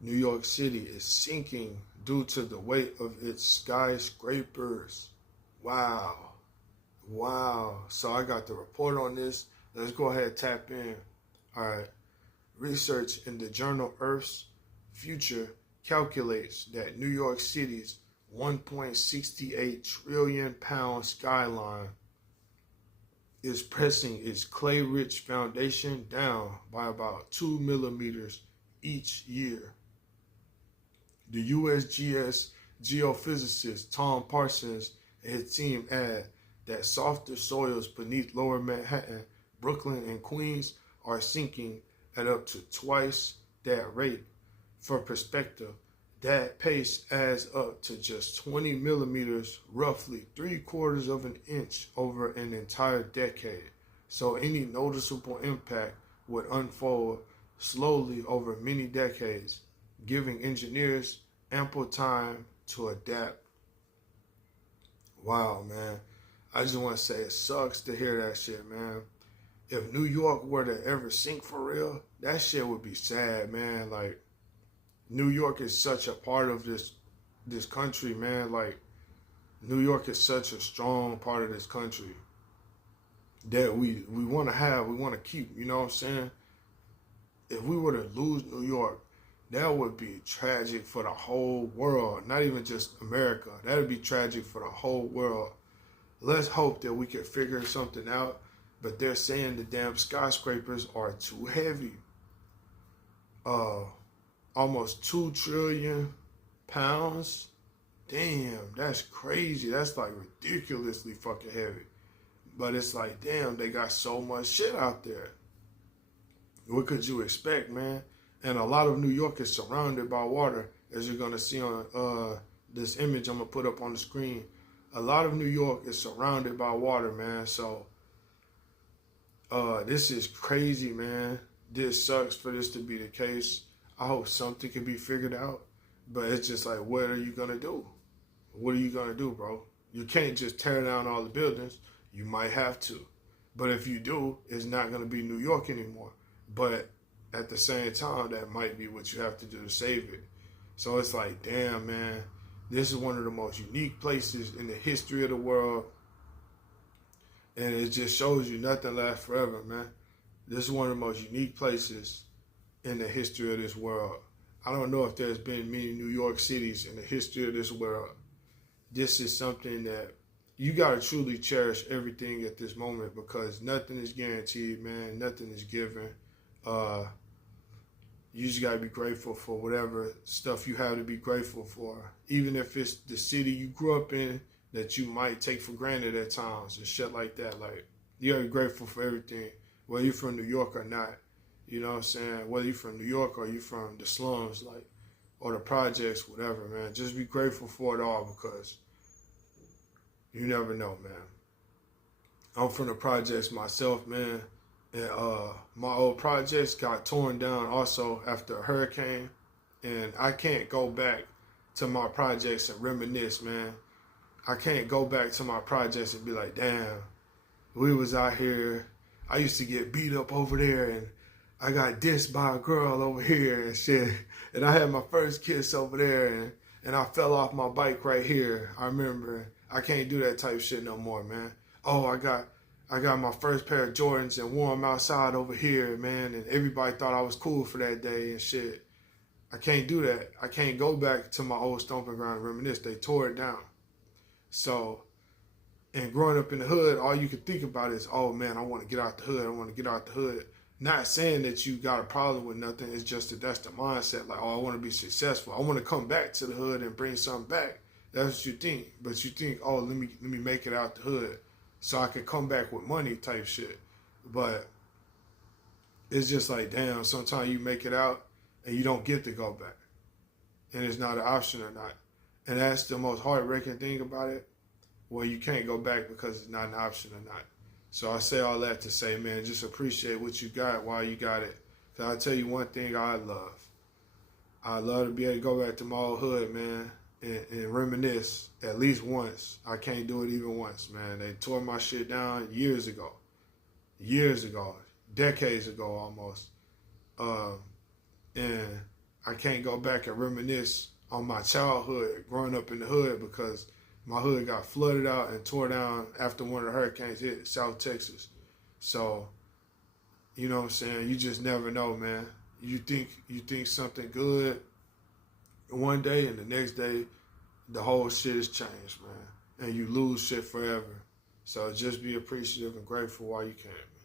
New York City is sinking due to the weight of its skyscrapers. Wow. Wow. So I got the report on this. Let's go ahead and tap in. All right. Research in the journal Earth's Future calculates that New York City's 1.68 trillion pound skyline is pressing its clay-rich foundation down by about 2 millimeters each year. The USGS geophysicist Tom Parsons and his team add that softer soils beneath lower Manhattan, Brooklyn, and Queens are sinking at up to twice that rate. For perspective, that pace adds up to just 20 millimeters, roughly 3/4 of an inch over an entire decade. So any noticeable impact would unfold slowly over many decades, giving engineers ample time to adapt. Wow, man. I just want to say it sucks to hear that shit, man. If New York were to ever sink for real, that shit would be sad, man. Like, New York is such a part of this country, man. Like, New York is such a strong part of this country that we want to have, we want to keep, you know what I'm saying? If we were to lose New York, that would be tragic for the whole world, not even just America. That would be tragic for the whole world. Let's hope that we can figure something out, but they're saying the damn skyscrapers are too heavy. Almost 2 trillion pounds. Damn, that's crazy. That's like ridiculously fucking heavy. But it's like, damn, they got so much shit out there. What could you expect, man? And a lot of New York is surrounded by water, as you're going to see on this image I'm going to put up on the screen. A lot of New York is surrounded by water, man. So this is crazy, man. This sucks for this to be the case. I hope something can be figured out. But it's just like, what are you going to do? What are you going to do, bro? You can't just tear down all the buildings. You might have to. But if you do, it's not going to be New York anymore. But at the same time, that might be what you have to do to save it. So it's like, damn, man. This is one of the most unique places in the history of the world. And it just shows you nothing lasts forever, man. This is one of the most unique places in the history of this world. I don't know if there's been many New York cities in the history of this world. This is something that you got to truly cherish everything at this moment, because nothing is guaranteed, man. Nothing is given. You just got to be grateful for whatever stuff you have to be grateful for. Even if it's the city you grew up in that you might take for granted at times and shit like that. Like, you got to be grateful for everything, whether you're from New York or not. You know what I'm saying? Whether you're from New York or you're from the slums, like, or the projects, whatever, man. Just be grateful for it all, because you never know, man. I'm from the projects myself, man. And my old projects got torn down also after a hurricane. And I can't go back to my projects and reminisce, man. I can't go back to my projects and be like, damn, we was out here. I used to get beat up over there, and I got dissed by a girl over here and shit. And I had my first kiss over there, and I fell off my bike right here. I remember. I can't do that type of shit no more, man. Oh, I got my first pair of Jordans and wore them outside over here, man. And everybody thought I was cool for that day and shit. I can't do that. I can't go back to my old stomping ground and reminisce. They tore it down. So, and growing up in the hood, all you can think about is, oh man, I want to get out the hood. I want to get out the hood. Not saying that you got a problem with nothing. It's just that that's the mindset. Like, oh, I want to be successful. I want to come back to the hood and bring something back. That's what you think. But you think, oh, let me make it out the hood so I can come back with money type shit. But it's just like, damn, sometimes you make it out and you don't get to go back. And it's not an option or not. And that's the most heartbreaking thing about it. Well, you can't go back because it's not an option or not. So I say all that to say, man, just appreciate what you got while you got it. Because I tell you one thing I love. I love to be able to go back to my old hood, man, and reminisce at least once. I can't do it even once, man. They tore my shit down years ago, decades ago almost. And I I can't go back and reminisce on my childhood growing up in the hood because my hood got flooded out and tore down after one of the hurricanes hit South Texas. So, you know what I'm saying? You just never know, man. You think something good one day, and the next day, the whole shit has changed, man. And you lose shit forever. So just be appreciative and grateful while you can, man.